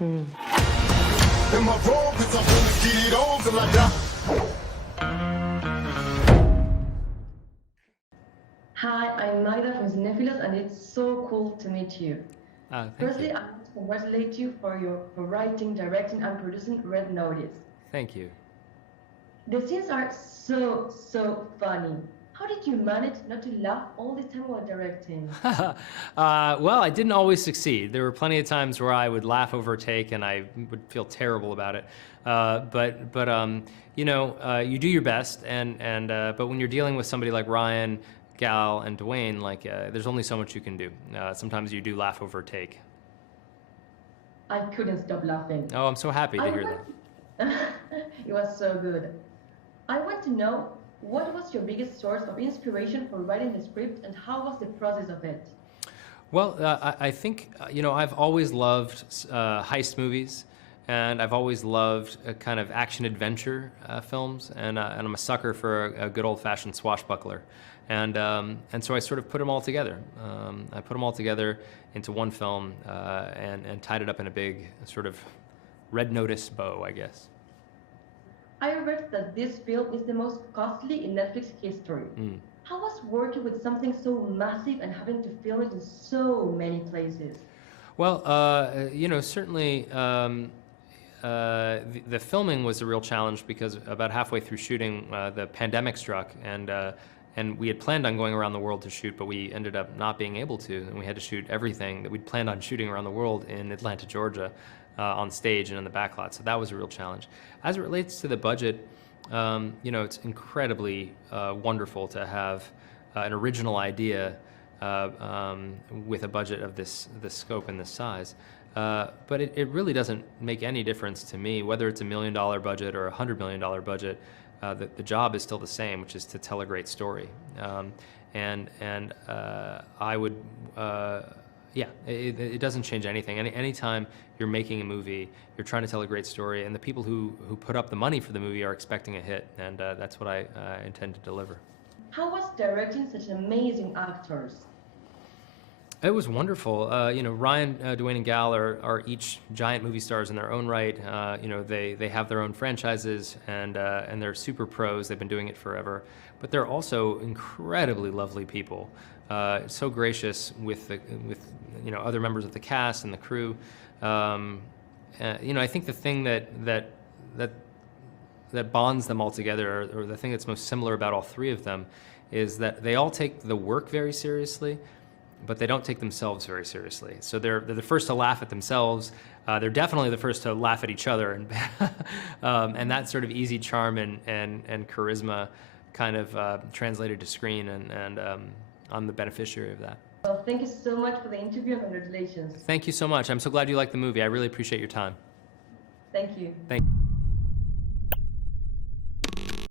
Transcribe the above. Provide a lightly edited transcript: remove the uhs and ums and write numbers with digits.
Hi, I'm Magda from Cinéfilos, and it's so cool to meet you. Thank Firstly, you. I want to congratulate you for writing, directing, and producing Red Notice. Thank you. The scenes are so funny. How did you manage not to laugh all the time while directing? Well, I didn't always succeed. There were plenty of times where I would laugh over a take and I would feel terrible about it. You do your best, but when you're dealing with somebody like Ryan, Gal, and Dwayne, there's only so much you can do. Sometimes you do laugh over a take. I couldn't stop laughing. Oh, I'm so happy to hear that. It was so good. I want to know, what was your biggest source of inspiration for writing the script, and how was the process of it? Well, I think, I've always loved heist movies, and I've always loved kind of action-adventure films, and I'm a sucker for a good old-fashioned swashbuckler. And so I sort of put them all together. I put them all together into one film and tied it up in a big sort of Red Notice bow, I guess. I read that this film is the most costly in Netflix history. How was working with something so massive and having to film it in so many places? Well, certainly the filming was a real challenge because about halfway through shooting, the pandemic struck, and we had planned on going around the world to shoot, but we ended up not being able to, and we had to shoot everything that we'd planned on shooting around the world in Atlanta, Georgia, on stage and in the backlot. So that was a real challenge. As it relates to the budget, it's incredibly wonderful to have an original idea with a budget of this scope and this size. But it really doesn't make any difference to me, whether it's $1 million budget or a $100 million budget. The job is still the same, which is to tell a great story. I would, it doesn't change anything. Anytime you're making a movie, you're trying to tell a great story, and the people who put up the money for the movie are expecting a hit, and that's what I intend to deliver. How was directing such amazing actors? It was wonderful. Ryan, Dwayne, and Gal are each giant movie stars in their own right. They have their own franchises, and they're super pros. They've been doing it forever. But they're also incredibly lovely people. So gracious with other members of the cast and the crew. I think the thing that bonds them all together, or the thing that's most similar about all three of them, is that they all take the work very seriously, but they don't take themselves very seriously. So they're the first to laugh at themselves. They're definitely the first to laugh at each other, and that sort of easy charm and charisma kind of translated to screen, and I'm the beneficiary of that. Well, thank you so much for the interview, and congratulations. Thank you so much. I'm so glad you liked the movie. I really appreciate your time. Thank you. Thank you.